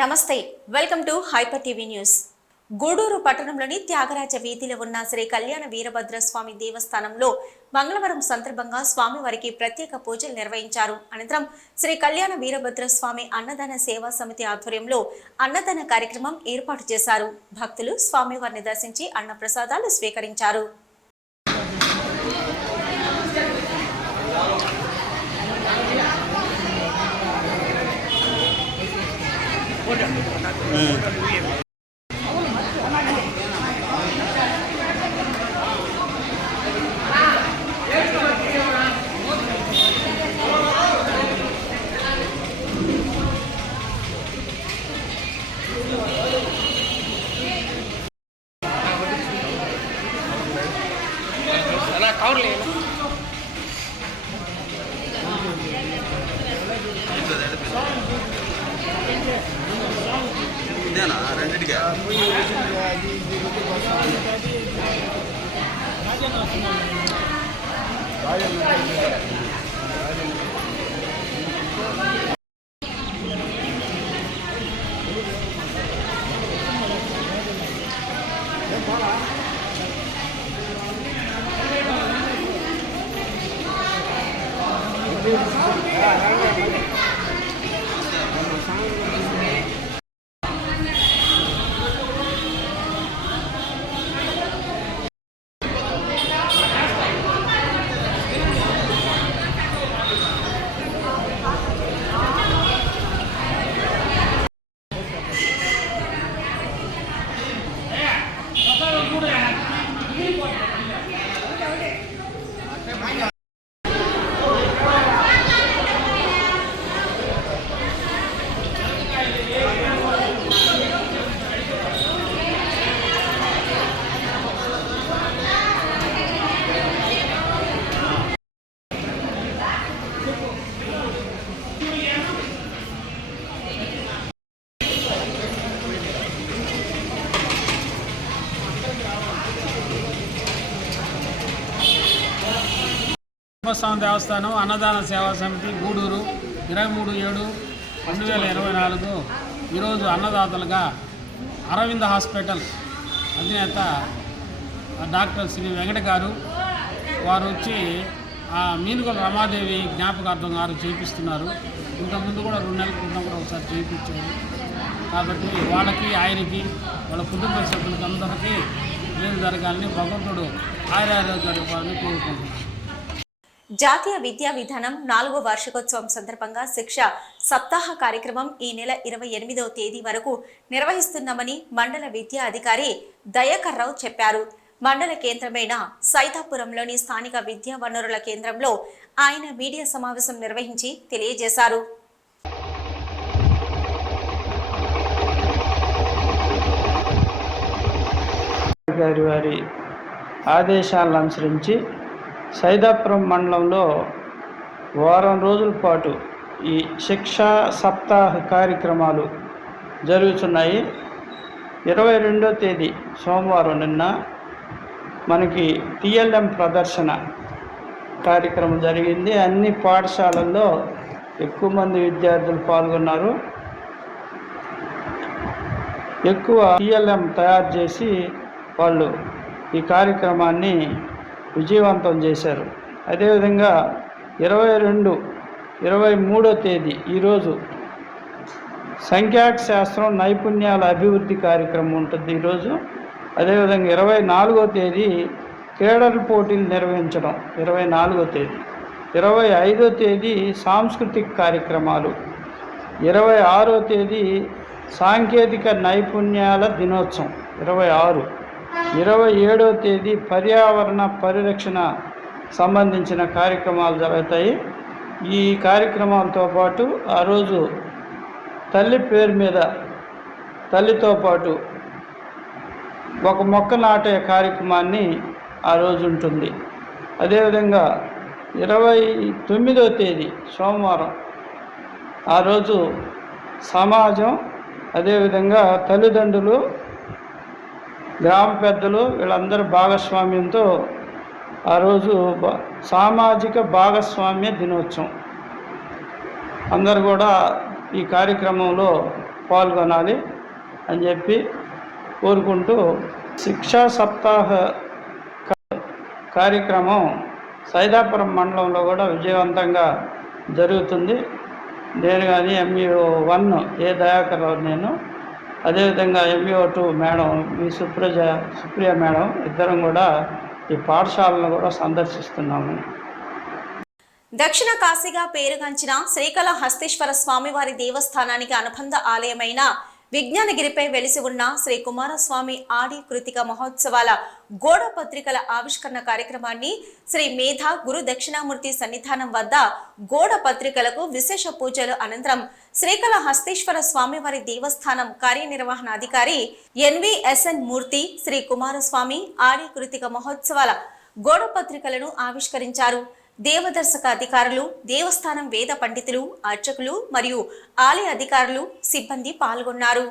నమస్తే, welcome to hyper TV news. Guduru పట్టణంలోని త్యాగరాజ వీధిలో ఉన్న శ్రీ కళ్యాణ వీరభద్ర స్వామి దేవస్థానంలో మంగళవారం సందర్భంగా స్వామివారికి ప్రత్యేక పూజలు నిర్వహించారు. అనంతరం శ్రీ కళ్యాణ వీరభద్ర స్వామి అన్నదాన సేవా సమితి ఆధ్వర్యంలో అన్నదాన కార్యక్రమం ఏర్పాటు చేశారు. భక్తులు స్వామివారిని దర్శించి అన్న ప్రసాదాలు స్వీకరించారు. ఇదేనా రెండింటిగా స్వామి దేవస్థానం అన్నదాన సేవా సమితి గూడూరు 23/7/2024 ఈరోజు అన్నదాతలుగా అరవింద్ హాస్పిటల్ అధినేత డాక్టర్ శ్రీ వెంకట గారు వారు వచ్చి మీనుగోల రమాదేవి జ్ఞాపకార్థం గారు చేయిస్తున్నారు. ఇంతకుముందు కూడా 2 నెలల క్రితం కూడా ఒకసారి చేయించారు. కాబట్టి వాళ్ళకి ఆయనకి వాళ్ళ కుటుంబ సభ్యులకి అందరికీ మేలు జరగాలని భగవంతుడు ఆయురారోగ్యాలు కోరుకుంటున్నాను. జాతీయ విద్యా విధానం 4వ వార్షికోత్సవం సందర్భంగా శిక్ష సప్తాహ కార్యక్రమం ఈ నెల 28వ తేదీ వరకు నిర్వహిస్తున్నామని మండల విద్యా అధికారి దయాకర్ రావు చెప్పారు. మండల కేంద్రమైన సైతాపురంలోని స్థానిక విద్యా వనరుల కేంద్రంలో ఆయన మీడియా సమావేశం నిర్వహించి తెలియజేశారు. వారి ఆదేశాలను అనుసరించి సైదాపురం మండలంలో వారం రోజుల పాటు ఈ శిక్షా సప్తాహ కార్యక్రమాలు జరుగుతున్నాయి. 22వ తేదీ సోమవారం నిన్న మనకి టిఎల్ఎం ప్రదర్శన కార్యక్రమం జరిగింది. అన్ని పాఠశాలల్లో ఎక్కువ మంది విద్యార్థులు పాల్గొన్నారు. ఎక్కువ టిఎల్ఎం తయారు చేసి వాళ్ళు ఈ కార్యక్రమాన్ని విజయవంతం చేశారు. అదేవిధంగా 23వ తేదీ ఈరోజు సంఖ్యాక శాస్త్రం నైపుణ్యాల అభివృద్ధి కార్యక్రమం ఉంటుంది ఈరోజు. అదేవిధంగా 24వ తేదీ క్రీడల పోటీలు నిర్వహించడం 24వ తేదీ. 25వ తేదీ సాంస్కృతిక కార్యక్రమాలు. 26వ తేదీ సాంకేతిక నైపుణ్యాల దినోత్సవం 26. 27వ తేదీ పర్యావరణ పరిరక్షణ సంబంధించిన కార్యక్రమాలు జరుగుతాయి. ఈ కార్యక్రమాలతో పాటు ఆ రోజు తల్లి పేరు మీద తల్లితో పాటు ఒక మొక్క నాటే కార్యక్రమాన్ని ఆ రోజు ఉంటుంది. అదేవిధంగా 29వ తేదీ సోమవారం ఆ రోజు సమాజం, అదేవిధంగా తల్లిదండ్రులు, గ్రామ పెద్దలు వీళ్ళందరి భాగస్వామ్యంతో ఆ రోజు సామాజిక భాగస్వామ్య దినోత్సవం అందరూ కూడా ఈ కార్యక్రమంలో పాల్గొనాలి అని చెప్పి కోరుకుంటూ శిక్షా సప్తాహ కార్యక్రమం సైదాపురం మండలంలో కూడా విజయవంతంగా జరుగుతుంది. నేను కానీ ME1 ఏ దయాకర్రావు, నేను అదేవిధంగా ME2 మేడం మీ సుప్రియ మేడం ఇద్దరం కూడా ఈ పాఠశాలను కూడా సందర్శిస్తున్నాము. దక్షిణ కాశీగా పేరుగాంచిన శ్రీకాళహస్తీశ్వర స్వామివారి దేవస్థానానికి అనుబంధ ఆలయమైన విజ్ఞానగిరిపై వెలిసి ఉన్న శ్రీ కుమారస్వామి ఆడి కృతిక మహోత్సవాల గోడ పత్రికల ఆవిష్కరణ కార్యక్రమాన్ని శ్రీ మేధా గురు దక్షిణామూర్తి సన్నిధానం వద్ద గోడ పత్రికలకు విశేష పూజలు అనంతరం శ్రీకాళహస్తీశ్వర స్వామివారి దేవస్థానం కార్యనిర్వహణాధికారి NVSN మూర్తి శ్రీ కుమారస్వామి ఆడి కృతిక మహోత్సవాల గోడ పత్రికలను ఆవిష్కరించారు. దేవదర్శక అధికారులు, దేవస్థానం వేద పండితులు, అర్చకులు మరియు ఆలయ అధికారులు, సిబ్బంది పాల్గొన్నారు.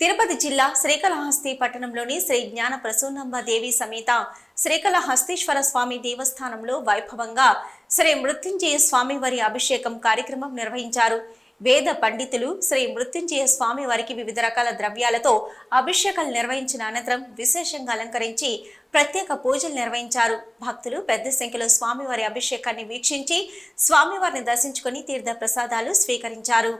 తిరుపతి జిల్లా శ్రీకాళహస్తి పట్టణంలోని శ్రీ జ్ఞాన ప్రసూనమ్మ దేవి సమేత శ్రీకాళహస్తీశ్వర స్వామి దేవస్థానంలో వైభవంగా శ్రీ మృత్యుంజయ స్వామివారి అభిషేకం కార్యక్రమం నిర్వహించారు. వేద పండితులు శ్రీ మృత్యుంజయ స్వామి వారికి వివిధ రకాల ద్రవ్యాలతో అభిషేకాలు నిర్వహించిన అనంతరం విశేషంగా అలంకరించి ప్రత్యేక పూజలు నిర్వహించారు. భక్తులు పెద్ద సంఖ్యలో స్వామివారి అభిషేకాన్ని వీక్షించి స్వామివారిని దర్శించుకుని తీర్థ ప్రసాదాలు స్వీకరించారు.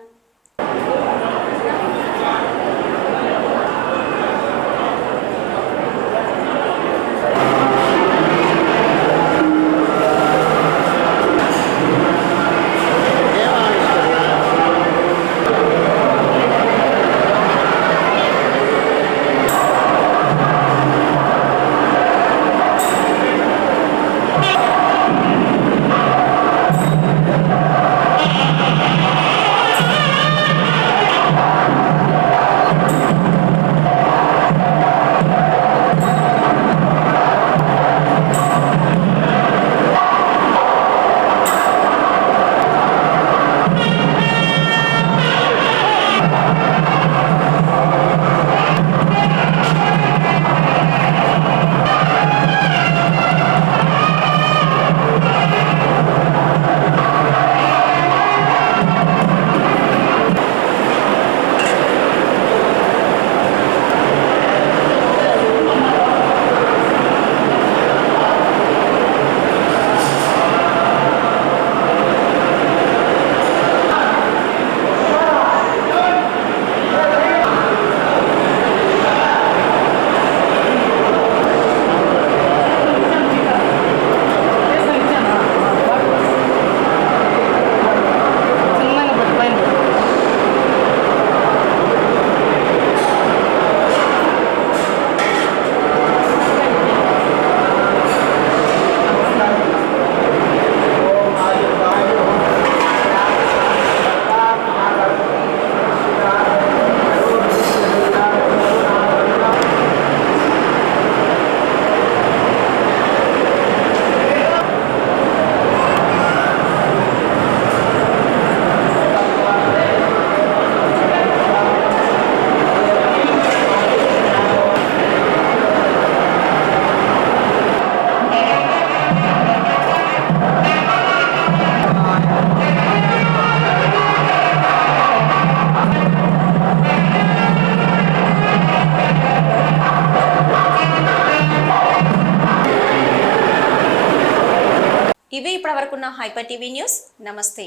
ఇవి ఇప్పటివరకున్న హైపర్ టీవీ న్యూస్. నమస్తే.